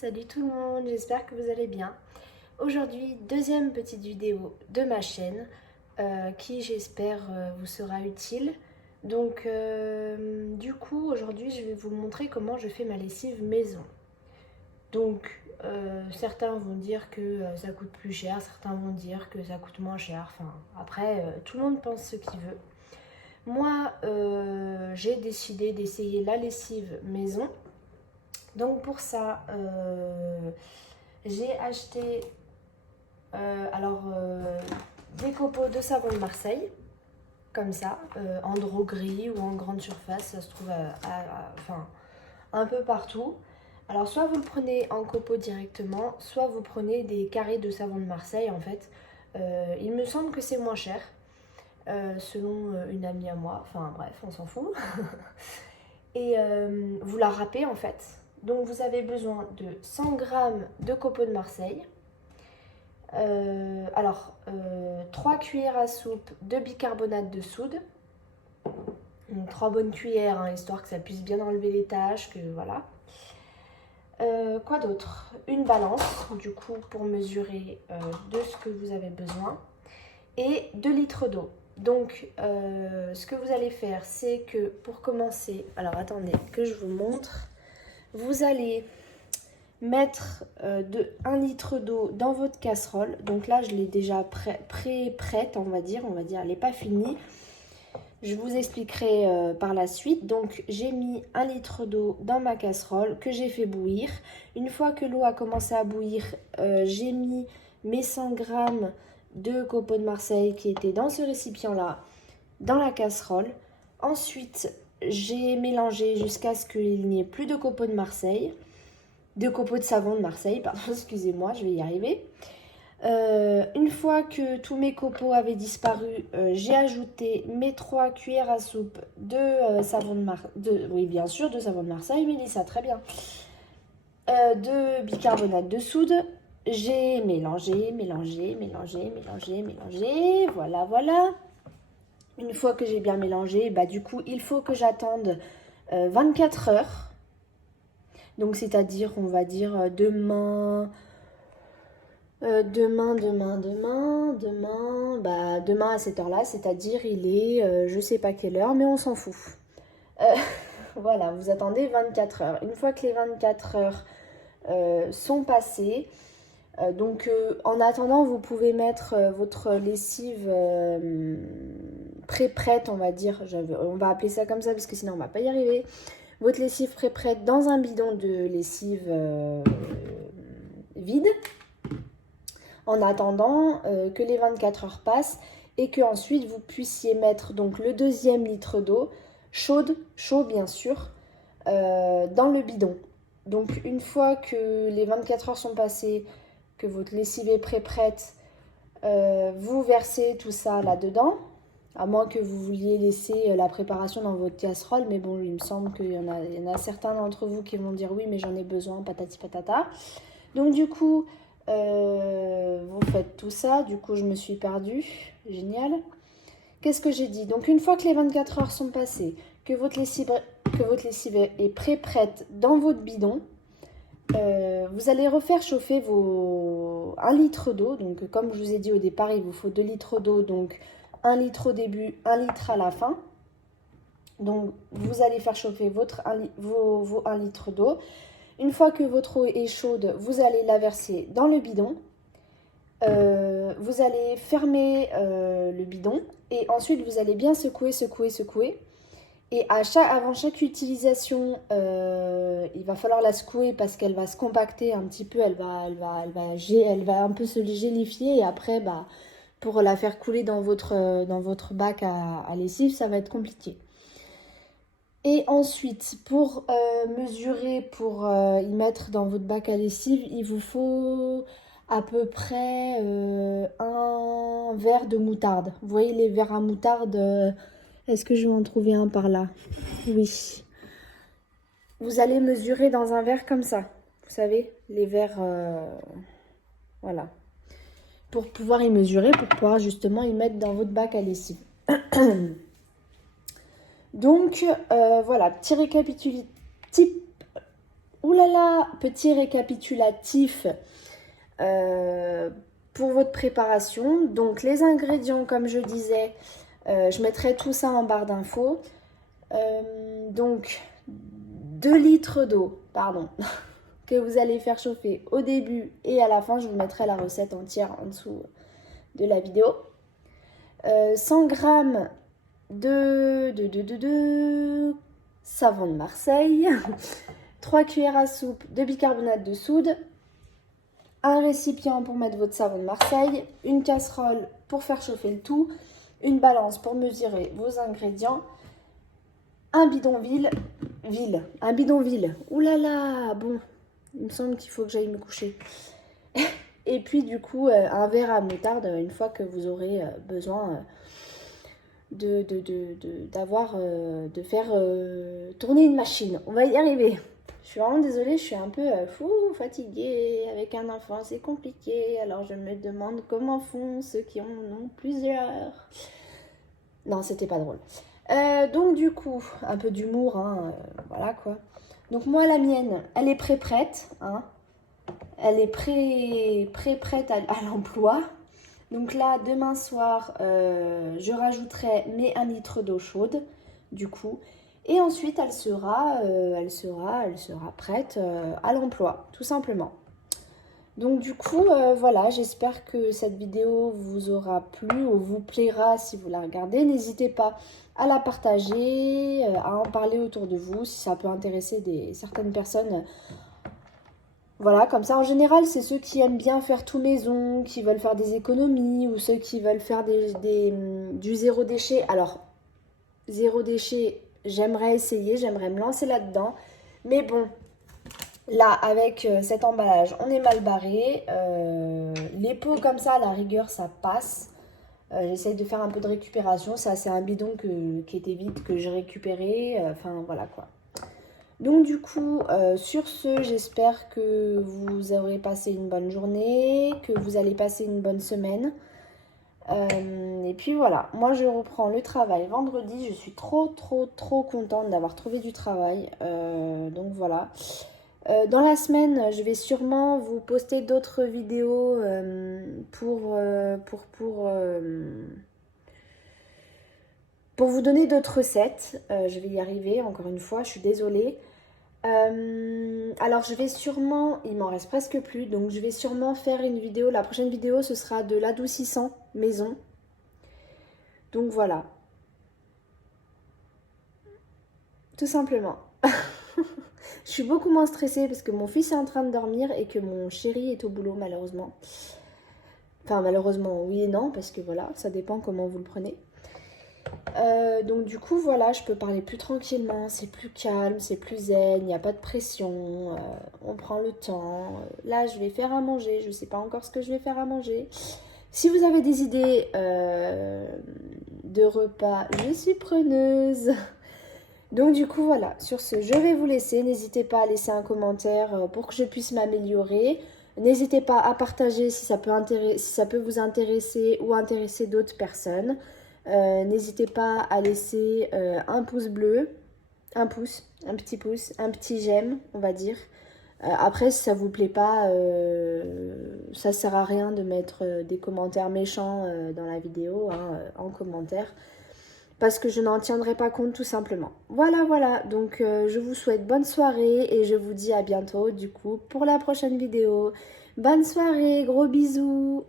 Salut tout le monde, j'espère que vous allez bien. Aujourd'hui, deuxième petite vidéo de ma chaîne qui j'espère vous sera utile. Donc du coup, aujourd'hui je vais vous montrer comment je fais ma lessive maison. Donc certains vont dire que ça coûte plus cher, certains vont dire que ça coûte moins cher. Enfin après, tout le monde pense ce qu'il veut. Moi, j'ai décidé d'essayer la lessive maison. Donc pour ça, j'ai acheté des copeaux de savon de Marseille, comme ça, en droguerie ou en grande surface, ça se trouve enfin, un peu partout. Alors soit vous le prenez en copeaux directement, soit vous prenez des carrés de savon de Marseille en fait. Il me semble que c'est moins cher, selon une amie à moi, enfin bref, on s'en fout. Et vous la râpez en fait. Donc vous avez besoin de 100 g de copeaux de Marseille. 3 cuillères à soupe de bicarbonate de soude. Donc 3 bonnes cuillères, hein, histoire que ça puisse bien enlever les taches, que voilà. Quoi d'autre? Une balance, du coup, pour mesurer de ce que vous avez besoin. Et 2 litres d'eau. Donc, ce que vous allez faire, c'est que pour commencer, alors attendez que je vous montre, vous allez mettre 1 litre d'eau dans votre casserole. Donc là, je l'ai déjà prête, on va dire, elle n'est pas finie. Je vous expliquerai par la suite. Donc, j'ai mis 1 litre d'eau dans ma casserole que j'ai fait bouillir. Une fois que l'eau a commencé à bouillir, j'ai mis mes 100 g de copeaux de Marseille qui étaient dans ce récipient-là, dans la casserole. Ensuite, j'ai mélangé jusqu'à ce qu'il n'y ait plus de copeaux de Marseille. De copeaux de savon de Marseille, pardon, excusez-moi, je vais y arriver. Une fois que tous mes copeaux avaient disparu, j'ai ajouté mes 3 cuillères à soupe de savon de Marseille, oui bien sûr, de savon de Marseille, Mélissa, très bien, de bicarbonate de soude. J'ai mélangé, voilà. Une fois que j'ai bien mélangé, du coup, il faut que j'attende 24 heures. Donc, c'est-à-dire, on va dire demain à cette heure-là, c'est-à-dire il est, je sais pas quelle heure, mais on s'en fout. Voilà, vous attendez 24 heures. Une fois que les 24 heures sont passées, en attendant, vous pouvez mettre votre lessive pré-prête, on va dire. On va appeler ça comme ça parce que sinon on va pas y arriver. Votre lessive pré-prête dans un bidon de lessive vide. En attendant que les 24 heures passent et que ensuite vous puissiez mettre donc le deuxième litre d'eau chaud bien sûr, dans le bidon. Donc une fois que les 24 heures sont passées, que votre lessive est prête, vous versez tout ça là-dedans, à moins que vous vouliez laisser la préparation dans votre casserole, mais bon, il me semble qu'il y en a certains d'entre vous qui vont dire oui, mais j'en ai besoin, patati patata. Donc du coup, vous faites tout ça. Du coup, je me suis perdue. Génial. Qu'est-ce que j'ai dit? Donc une fois que les 24 heures sont passées, que votre lessive est prête dans votre bidon, vous allez refaire chauffer vos 1 litre d'eau. Donc comme je vous ai dit au départ, il vous faut 2 litres d'eau. Donc 1 litre au début, 1 litre à la fin. Donc vous allez faire chauffer vos 1 litre d'eau. Une fois que votre eau est chaude, vous allez la verser dans le bidon. Vous allez fermer le bidon et ensuite vous allez bien secouer. Et avant chaque utilisation, il va falloir la secouer parce qu'elle va se compacter un petit peu, elle va un peu se gélifier et après, pour la faire couler dans votre bac à lessive, ça va être compliqué. Et ensuite, pour mesurer, pour y mettre dans votre bac à lessive, il vous faut à peu près un verre de moutarde. Vous voyez les verres à moutarde, est-ce que je vais en trouver un par là? Oui. Vous allez mesurer dans un verre comme ça. Vous savez, les verres, voilà. Pour pouvoir y mesurer, pour pouvoir justement y mettre dans votre bac à lessive. Donc, voilà, petit Ouh là là, petit récapitulatif pour votre préparation. Donc les ingrédients, comme je disais, je mettrai tout ça en barre d'infos. Donc 2 litres d'eau, pardon, que vous allez faire chauffer au début et à la fin. Je vous mettrai la recette entière en dessous de la vidéo. 100 g de savon de Marseille, 3 cuillères à soupe de bicarbonate de soude, un récipient pour mettre votre savon de Marseille, une casserole pour faire chauffer le tout, une balance pour mesurer vos ingrédients, un bidonville, ouh là là, bon, il me semble qu'il faut que j'aille me coucher. Et puis du coup, un verre à moutarde une fois que vous aurez besoin de faire tourner une machine. On va y arriver. Je suis vraiment désolée, je suis un peu fatiguée. Avec un enfant, c'est compliqué. Alors je me demande comment font ceux qui en ont plusieurs. Non, c'était pas drôle. Donc du coup, un peu d'humour, hein, voilà quoi. Donc moi, la mienne, elle est prête, hein. Elle est prête à l'emploi. Donc là, demain soir, je rajouterai mes 1 litre d'eau chaude, du coup. Et ensuite, elle sera prête à l'emploi, tout simplement. Donc du coup, voilà, j'espère que cette vidéo vous aura plu ou vous plaira si vous la regardez. N'hésitez pas à la partager, à en parler autour de vous si ça peut intéresser certaines personnes. Voilà, comme ça, en général, c'est ceux qui aiment bien faire tout maison, qui veulent faire des économies ou ceux qui veulent faire du zéro déchet. Alors, zéro déchet, j'aimerais essayer, j'aimerais me lancer là-dedans. Mais bon, là, avec cet emballage, on est mal barré. Les pots comme ça, à la rigueur, ça passe. J'essaye de faire un peu de récupération. Ça, c'est un bidon qui était vide, que j'ai récupéré. Enfin, voilà quoi. Donc du coup, sur ce, j'espère que vous aurez passé une bonne journée, que vous allez passer une bonne semaine. Et puis voilà, moi je reprends le travail vendredi. Je suis trop contente d'avoir trouvé du travail. Donc voilà. Dans la semaine, je vais sûrement vous poster d'autres vidéos pour vous donner d'autres recettes. Je vais y arriver, encore une fois, je suis désolée. Alors je vais sûrement, il m'en reste presque plus, donc je vais sûrement faire une vidéo. La prochaine vidéo, ce sera de l'adoucissant maison. Donc voilà. Tout simplement. Je suis beaucoup moins stressée parce que mon fils est en train de dormir et que mon chéri est au boulot, malheureusement. Enfin, malheureusement, oui et non, parce que voilà, ça dépend comment vous le prenez. Donc du coup, voilà, je peux parler plus tranquillement, c'est plus calme, c'est plus zen, il n'y a pas de pression, on prend le temps. Là, je vais faire à manger, je ne sais pas encore ce que je vais faire à manger. Si vous avez des idées de repas, je suis preneuse. Donc du coup, voilà, sur ce, je vais vous laisser. N'hésitez pas à laisser un commentaire pour que je puisse m'améliorer. N'hésitez pas à partager si ça peut vous intéresser ou intéresser d'autres personnes. N'hésitez pas à laisser un pouce bleu, un petit pouce, un petit j'aime, on va dire. Après, si ça vous plaît pas, ça sert à rien de mettre des commentaires méchants dans la vidéo, hein, en commentaire. Parce que je n'en tiendrai pas compte tout simplement. Voilà. Donc, je vous souhaite bonne soirée et je vous dis à bientôt, du coup, pour la prochaine vidéo. Bonne soirée, gros bisous!